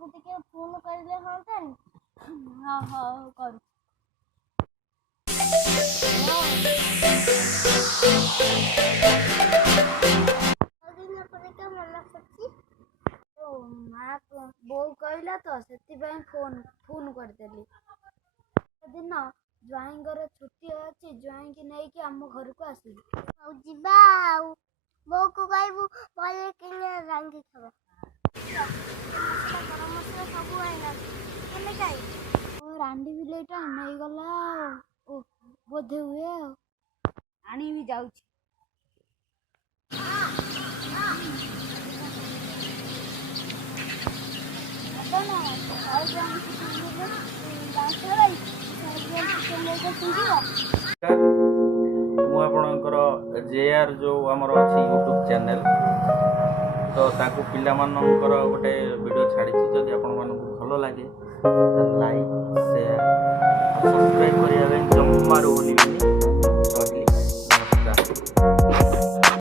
को टिके फोन करले हंतन। हां हां कर बो कहला तो से फोन फोन करदेली दिन ज्वाईंगर छुट्टी अच्छी ज्वाई की नहीं कि आम घर को आस बो को कहबू बोले कि रांधी खावा मसला गरम मसला सब आइला केने काई रांधी भी लेट नहीं गला ओ बोधे हुए आनी भी जाऊ आपणकर जेआर जो आमर अच्छी यूट्यूब चैनल तो ताकू पिला मानकर गोटे वीडियो छाड़ी जदि आपण मानक भल लगे लाइक शेयर सब्सक्राइब करिया जम्मारू भूलिबेनी।